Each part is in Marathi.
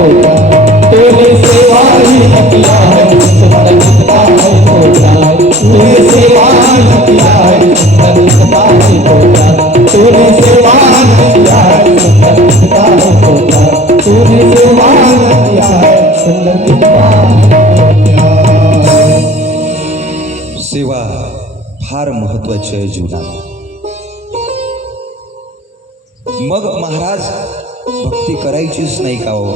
छोटा, तूने सेवा ही किया है सुंदर दिखता है छोटा, तूने सेवा ही किया है सुंदर दिखता है छोटा, तूने सेवा ही किया है सुंदर दिखता है छोटा, तूने सेवा ही किया है सुंदर दिखता है। सेवा फार महत्वाची आहे जीवनात. मग महाराज भक्ती करायचीच नाही का हो?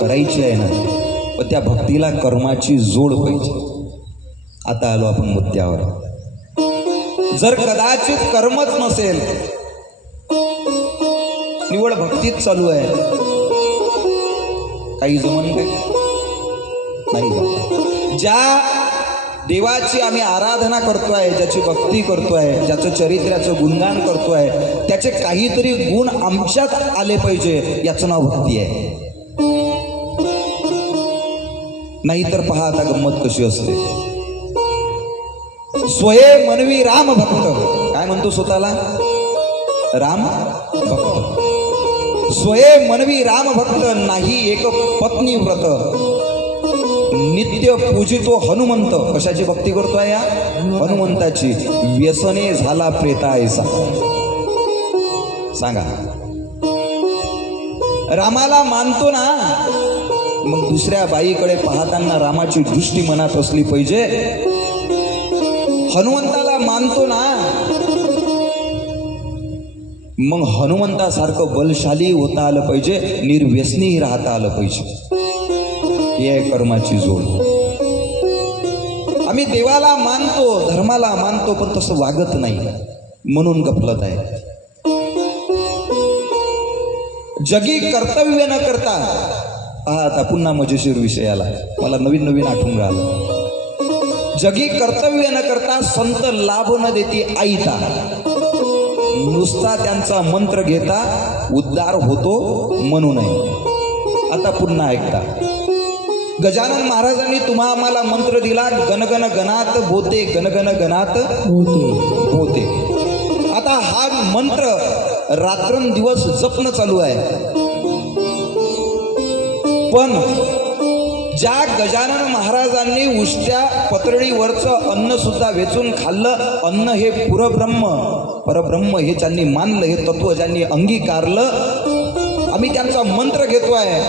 करायची आहे ना, पण त्या भक्तीला कर्माची जोड पाहिजे. आता आलो आपण मुद्द्यावर. जर कदाचित कर्मच नसेल, निवड भक्तीच चालू आहे, काही जमन काय? नाही जमत. ज्या देवाची आम्ही आराधना करतोय, ज्याची भक्ती करतोय, ज्याचं चरित्राचं गुणगान करतोय, त्याचे काहीतरी गुण आमच्यात आले पाहिजे, याचं नाव भक्ती आहे. नाहीतर पहा आता गंमत कशी असते. स्वये मनवी राम भक्त, काय म्हणतो स्वतःला? राम भक्त. स्वये मनवी राम भक्त, नाही एक पत्नी व्रत. नित्य पूजितो हनुमंत. कशाची भक्ती करतोय? या हनुमंताची. व्यसने झाला प्रेतायसा. सांगा, रामाला मानतो ना, मग दुसऱ्या बाईकडे पाहताना रामाची दृष्टी मनात असली पाहिजे. हनुमंताला मानतो ना, मग हनुमंतासारखं बलशाली होता आलं पाहिजे, निर्व्यसनी राहता आलं पाहिजे. ही आहे कर्माची जोड. आम्ही देवाला मानतो, धर्माला मानतो, पण तसं वागत नाही, म्हणून गफलत आहे. जगी कर्तव्य न करता, पहा आता पुन्हा मजेशीर विषय आला, मला नवीन नवीन आठवून राहिलं. जगी कर्तव्य न करता संत लाभ न देती आईता. नुसता त्यांचा मंत्र घेता उद्धार होतो म्हणू नये. आता पुन्हा ऐकता. गजानन महाराजांनी तुम्हा आम्हाला मंत्र दिला, गणगण गणात बोते, गणगण गणात बोते. आता हा मंत्र रात्रंदिवस जपणं चालू आहे. पण ज्या गजानन महाराजांनी उष्ट्या पतळीवरचं अन्न सुद्धा वेचून खाल्लं, अन्न हे परब्रह्म हे ज्यांनी मानलं, हे तत्व ज्यांनी अंगीकारलं, आम्ही त्यांचा मंत्र घेतोय,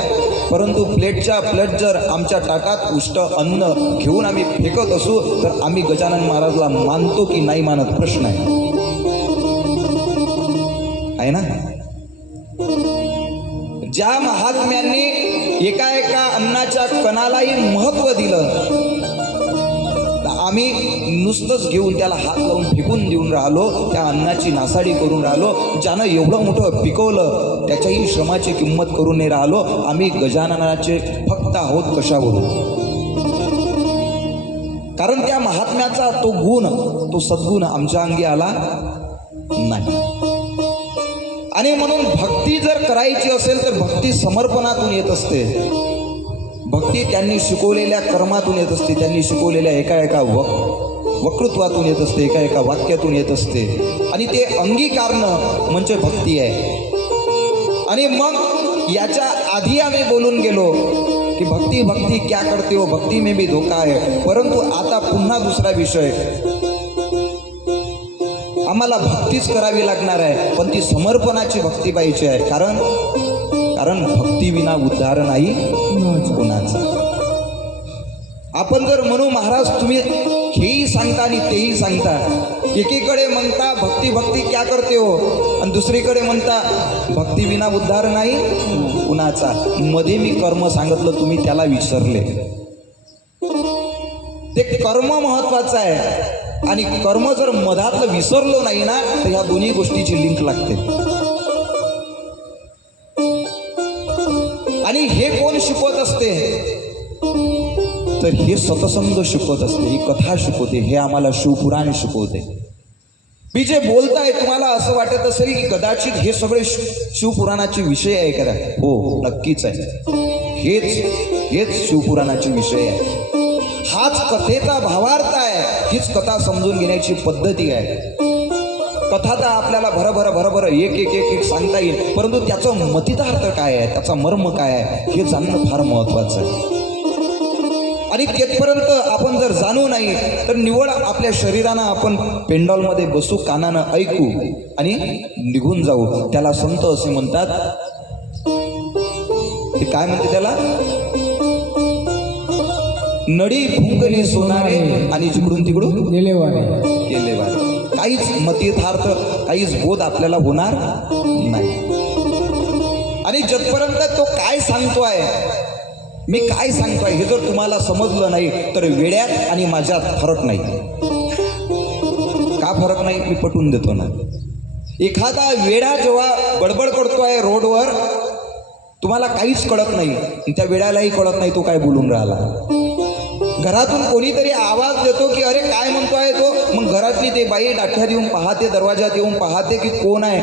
परंतु प्लेटच्या प्लेट जर आमच्या ताटात उष्ट अन्न घेऊन आम्ही फेकत असू, तर आम्ही गजानन महाराजला मानतो की नाही मानत? प्रश्न आहे ना. ज्या महात्म्यांनी एका एका अन्नाच्या कणालाही महत्व दिलं, आम्ही नुसतंच घेऊन त्याला हात लावून फेकून देऊन राहिलो, त्या अन्नाची नासाडी करून राहिलो. ज्यानं एवढं मोठं पिकवलं, त्याच्याही श्रमाची किंमत करून नाही राहिलो. आम्ही गजाननाचे भक्त आहोत कशावरून? कारण त्या महात्म्याचा तो गुण, तो सद्गुण आमच्या अंगी आला नाही. आणि म्हणून भक्ती जर करायची असेल तर भक्ती समर्पणातून येत असते. भक्ती त्यांनी शिकवलेल्या कर्मातून येत असते, त्यांनी शिकवलेल्या एका वक्तृत्वातून येत असते, एका वाक्यातून येत असते. आणि ते अंगीकारणं म्हणजे भक्ती आहे. आणि मग याच्या आधी आम्ही बोलून गेलो की भक्ती क्या करते हो, भक्ती में भी धोका आहे. परंतु आता पुन्हा दुसरा विषय, आम्हाला भक्तीच करावी लागणार आहे, पण ती समर्पणाची भक्ती पाहिजे आहे. कारण भक्ती विना उद्धार नाही कोणाचा. आपण जर म्हणू महाराज तुम्ही हेही सांगता आणि तेही सांगता, एकीकडे म्हणता भक्ती क्या करते हो, आणि दुसरीकडे म्हणता भक्ती विना उद्धार नाही कुणाचा. मध्ये मी कर्म सांगितलं, तुम्ही त्याला विसरले. ते कर्म महत्वाचं आहे, आणि कर्म जर मधातलं विसरलो नाही ना, तर ह्या दोन्ही गोष्टीची लिंक लागते. आणि हे कोण शिकवत असते? तर हे सतसंग शिकवत असते, ही कथा शिकवते, हे आम्हाला शिवपुराण शिकवते. मी जे बोलताय तुम्हाला असं वाटत असेल की कदाचित हे सगळे शिवपुराणाचे विषय आहे का? हो, नक्कीच आहे. हेच शिवपुराणाचे विषय आहे. हाच कथेचा भावार्थ आहे, हीच कथा समजून घेण्याची पद्धती आहे. कथा तर आपल्याला भरभर एक एक एक एक सांगता येईल, परंतु त्याचं मतितार्थ काय आहे, त्याचा मर्म काय आहे हे जाणणं फार महत्वाचं आहे. आणि तेथपर्यंत आपण जर जाणू नाही तर निवड आपल्या शरीरानं आपण पेंडॉलमध्ये बसू, कानानं ऐकू आणि निघून जाऊ. त्याला संत असे म्हणतात. ते काय म्हणते त्याला? नडी फुंकली सोनारे आणि जिकडून तिकडून गेले वारे. केले वारे. काहीच मतितार्थ, काहीच बोध आपल्याला होणार नाही. आणि जतपर्यंत तो काय सांगतोय, मी काय सांगतोय हे जर तुम्हाला समजलं नाही तर वेड्यात आणि माझ्यात फरक नाही. का फरक नाही मी पटवून देतो ना. एखादा वेडा जेव्हा बडबड करतोय रोडवर, तुम्हाला काहीच कळत नाही, त्या वेड्यालाही कळत नाही तो काय बोलून राहिला. घरातून कोणीतरी आवाज देतो की अरे काय म्हणतोय तो, मग घरातली ते बाई डाठ्यात येऊन पाहते, दरवाजात येऊन पाहते की कोण आहे,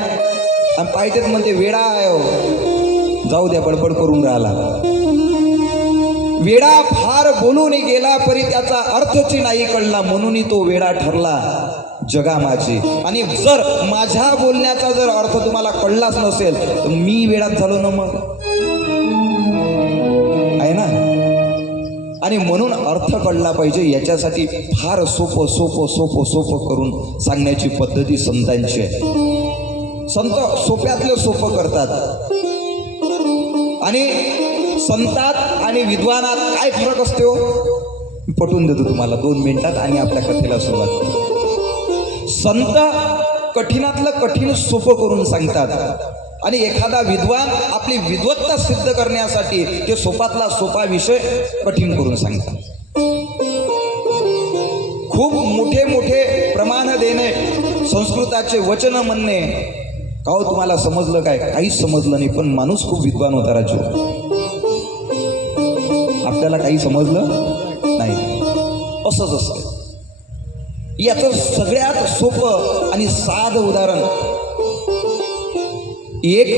आणि पाहतेच म्हणते वेडा आहे हो. जाऊ द्या, बडबड करून राहिला. वेडा फार बोलून गेला परी त्याचा अर्थची नाही कळला, म्हणून तो वेडा ठरला जगा माझी. आणि जर माझ्या बोलण्याचा जर अर्थ तुम्हाला कळलाच नसेल तर मी वेडात झालो ना मग, आहे ना. आणि म्हणून अर्थ कळला पाहिजे, याच्यासाठी फार सोपं करून सांगण्याची पद्धती संतांची आहे. संत सोप्यातलं सोपं करतात. आणि संतात आणि विद्वानात काय फरक असते हो, पटवून देतो तुम्हाला 2 मिनिटात आणि आपल्या कथेला सुरुवात करू. संत कठीणातलं कठीण सोपं करून सांगतात, आणि एखादा विद्वान आपली विद्वत्ता सिद्ध करण्यासाठी ते सोपातला सोपा विषय कठीण करून सांगतात. खूप मोठे मोठे प्रमाण देणे, संस्कृताचे वचन म्हणणे. का हो तुम्हाला समजलं काय? काहीच समजलं नाही, पण माणूस खूप विद्वान होता राजू. आपल्याला काही समजलं नाही, असंच असतं. याचं सगळ्यात सोपं आणि साधं उदाहरण, एक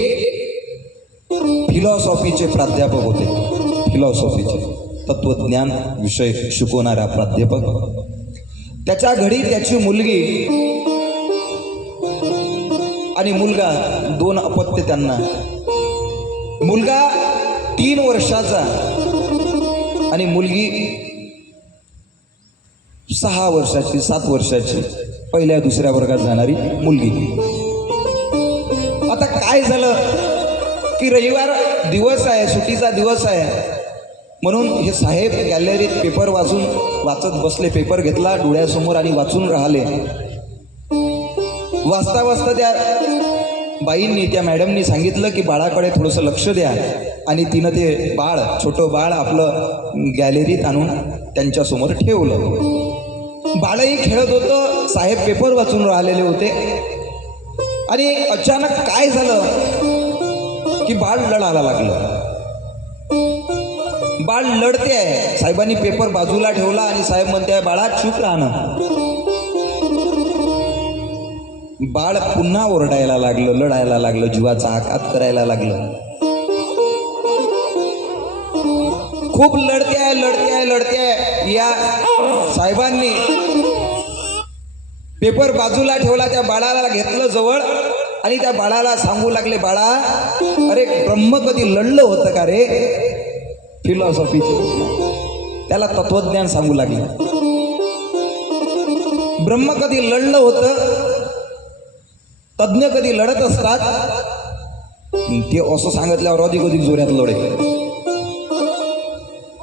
फिलॉसॉफीचे प्राध्यापक होते. फिलॉसॉफीचे तत्वज्ञान विषय शिकवणारा प्राध्यापक. त्याच्या घरी त्याची मुलगी आणि मुलगा, 2 अपत्य त्यांना. मुलगा 3 वर्षाचा आणि मुलगी 6 वर्षाची, 7 वर्षाची, पहिल्या दुसऱ्या वर्गात जाणारी मुलगी. आता काय झालं की रविवार दिवस आहे, सुट्टीचा दिवस आहे, म्हणून हे साहेब गॅलरीत पेपर वाचत बसले. पेपर घेतला डोळ्यासमोर आणि वाचून राहिले. वाचता त्या बाईंनी, त्या मॅडमनी सांगितलं की बाळाकडे थोडंसं लक्ष द्या, आणि तिनं ते बाळ, छोटं बाळ आपलं गॅलरीत आणून त्यांच्यासमोर ठेवलं. बाळही खेळत होतं, साहेब पेपर वाचून राहिलेले होते. आणि अचानक काय झालं की बाळ लढायला लागलं. बाळ लढते आहे. साहेबांनी पेपर बाजूला ठेवला आणि साहेब म्हणते बाळा चूप राहणं. बाळ पुन्हा ओरडायला लागलं, लढायला लागलं, जीवाचा आघात करायला लागलं. खूप लढते. या साहेबांनी पेपर बाजूला ठेवला, त्या बाळाला घेतलं जवळ आणि त्या बाळाला सांगू लागले, बाळा अरे ब्रह्म कधी लढलं होतं का रे? फिलॉसॉफीचे त्याला तत्वज्ञान सांगू लागले. ब्रह्म कधी लढलं होतं? तज्ञ कधी लढत असतात? ते असं सांगितल्यावर अधिक जोरात लढे.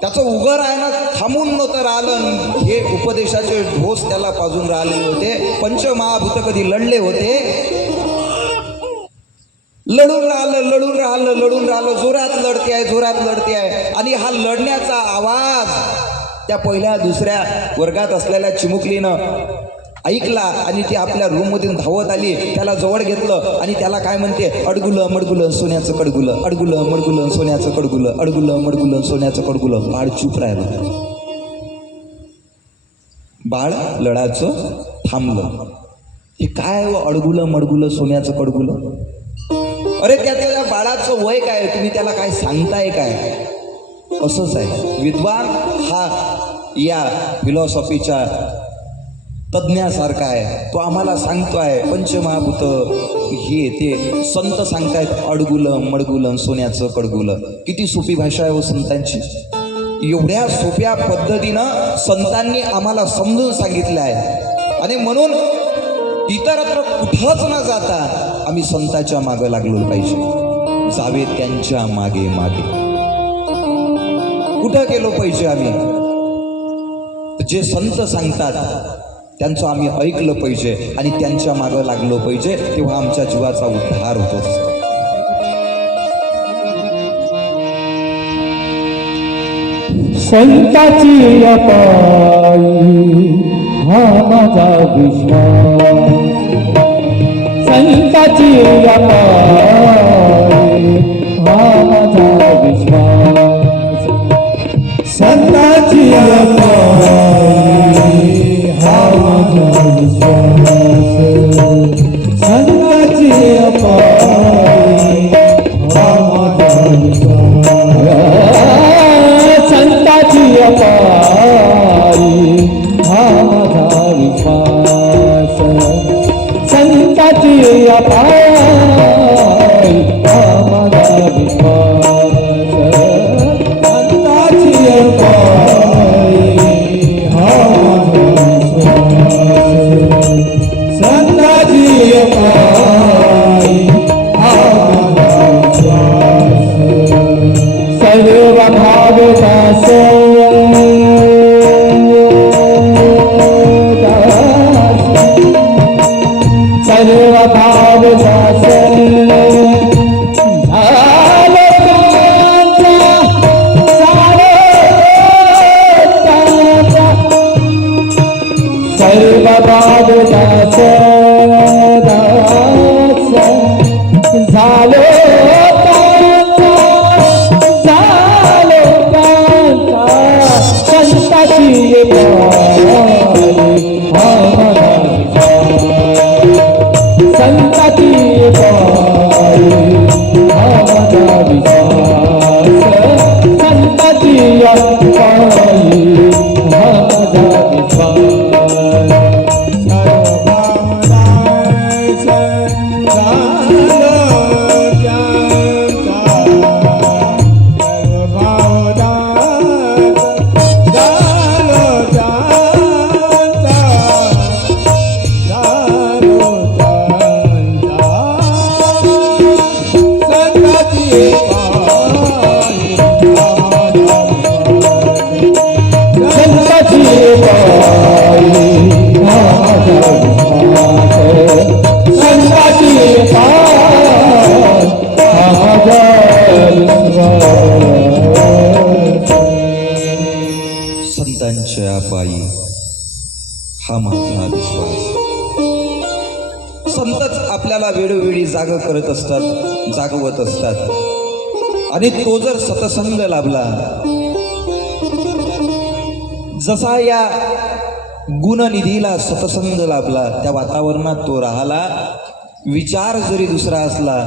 त्याचं उघड आहे ना, थांबून नव्हतं राहिलं. हे उपदेशाचे ढोस त्याला पाजून राहिले होते. पंचमहाभूत कधी लढले होते? लढून राहिलं, जोरात लढते आहे. आणि हा लढण्याचा आवाज त्या पहिल्या दुसऱ्या वर्गात असलेल्या चिमुकलीनं ऐकला आणि ती आपल्या रूममधून धावत आली. त्याला जवळ घेतलं आणि त्याला काय म्हणते, अडगुलं मडगुलं सोन्याचं कडगुलं, अडगुलं मडगुलं सोन्याचं कडगुलं, अडगुलं मडगुलं सोन्याचं कडगुलं. बाळ चूप राहिलं. बाळ लढाचं थांबलं. हे काय अडगुलं मडगुलं सोन्याचं कडगुलं? अरे त्या बाळाचं वय काय, तुम्ही त्याला काय सांगताय काय? असंच आहे विद्वान हा या फिलॉसॉफीच्या तज्ज्ञासारखा आहे. तो आम्हाला सांगतोय पंचमहाभूत हे ते संत सांगतायत अडगुलं मडगुलं सोन्याचं कडगुलं. किती सोपी भाषा आहे हो संतांची. एवढ्या सोप्या पद्धतीनं संतांनी आम्हाला समजून सांगितलं आहे. आणि म्हणून इतरत्र कुठंच न जाता आम्ही संतांच्या मागे लागलो पाहिजे. जावे त्यांच्या मागे मागे. कुठं गेलो पाहिजे आम्ही? जे संत सांगतात त्यांचं आम्ही ऐकलं पाहिजे आणि त्यांच्या मागं लागलो पाहिजे. तेव्हा आमच्या जीवाचा उद्धार होत असतो. संताची अपाई हा माझा विश्वास. संताची अपाई हा माझा विश्वास. संताची अपाई हा माझा विश्वास. संताची अपाई हा माझा विश्वास. संताची अपाई हा माझा विश्वास. संताची अपाई हा माझा विश्वास. संताची अपाई हा माझा विश्वास. संताची अपाई हा माझा विश्वास. सर्व भागदास सर्व भागदास सर्व भागदास दास झालो संताची संताची संताची संतांच्या पायी हा माझा विश्वास. संतच आपल्याला वेळोवेळी जाग करत असतात, जागवत असतात. आणि तो जर सतसंग लाभला, जसा या गुणनिधीला सतसंग लाभला, त्या वातावरणात तो राहिला, विचार जरी दुसरा असला